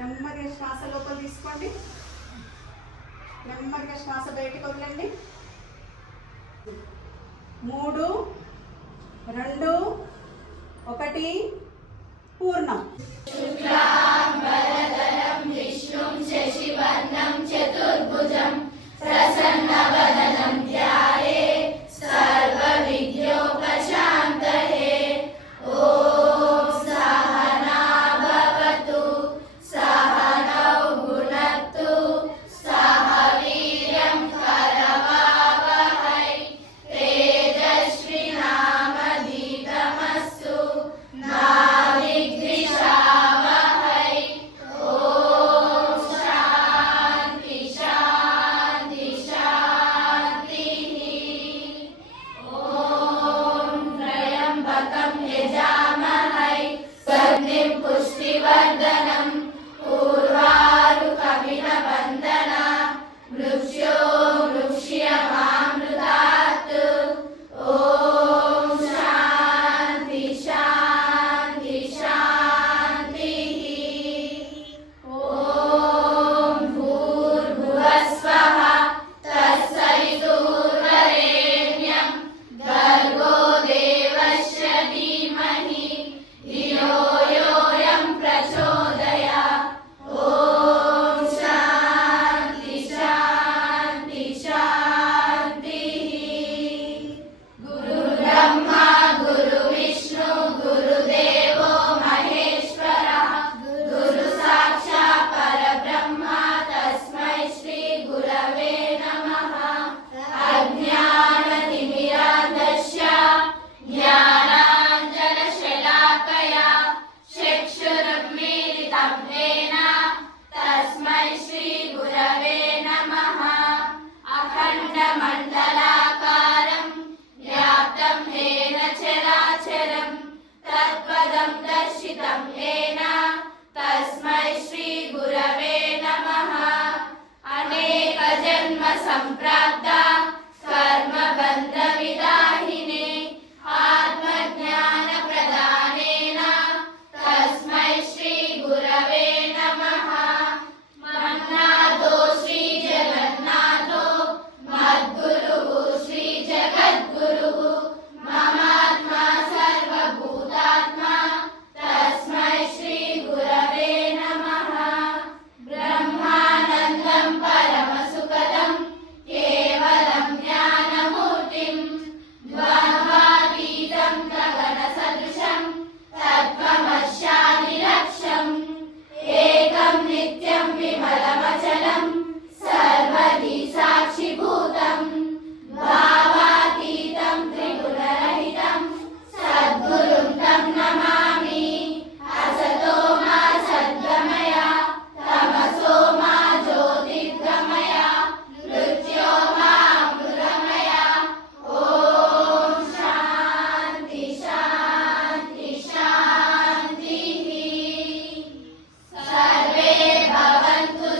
నెమ్మదిగా శ్వాస లోపల తీసుకోండి, నెమ్మదిగా శ్వాస బయటికి వదలండి. 3 2 1 పూర్ణం. శుక్లాంబరధరం విష్ణుం శశివర్ణం చతుర్భుజం ప్రసన్నవదనం ధ్యాయే సర్వవిఘ్నోపశాంతయే. ఓం సహనా భవతు సహనౌ భునక్తు సహ వీర్యం కరవావహై తేజస్వినామధీతమస్తు మా విద్విషావహై. ఓం శాంతి శాంతి శాంతిః. ఓం త్రయంబకం యజామహై సుగంధిం పుష్టివర్ధనం పూర్వారుకమినబంధన వృక్షో వృక్ష్యమామృతాత్. ఓం శాంతి శాంతి శాంతిః. ఓం భూర్భువస్వః తత్సవితుర్వరేణ్యం భర్గో దేవస్య ధీమహి ధియో యోయం ప్రచోదయాత్. ఓం శాంతి శాంతి శాంతిః. గురుర్బ్రహ్మా గురుర్విష్ణు గురుదేవో మహేశ్వరః గురు సాక్షాత్ పరబ్రహ్మ తస్మై శ్రీ గురవే నమః. అజ్ఞానతిమిరాంధస్య జ్ఞానాంజనశలాకయా చక్షురున్మీలితం येन తస్మై శ్రీ గురవే నమః. అఖండమండలాకారం వ్యాప్తం येन చరాచరం తత్పదం దర్శితం येन తస్మై శ్రీ గురవే నమః. అనేక జన్మ సంప్రాప్త కర్మ బంధ విదాహినే ఆత్మజ్ఞాన ప్రదానేన తస్మై శ్రీ గురవే నమః. మన్నాథో శ్రీ జగన్నాథో మద్గురుః శ్రీ జగద్గురుః మమాత్మా సర్వభూతాత్మా తస్మై శ్రీ గురవే నమః. బ్రహ్మానందం పరమసుఖదం కేవలం జ్ఞానమూర్తిం ద్వంద్వాతీతం గగన సదృశం తత్వమస్యాది లక్ష్యం. ఏకం నిత్యం విమలమచలం సర్వధి సాక్షిభూతం భావాతీతం త్రిగుణరహితం సద్గురుం తం నమామి. అసతో మా సద్గమయ తమసో మా జ్యోతిర్గమయ మృత్యో మా అమృతమయ. ఓం శాంతి శాంతి శాంతిః. సర్వే భవంతు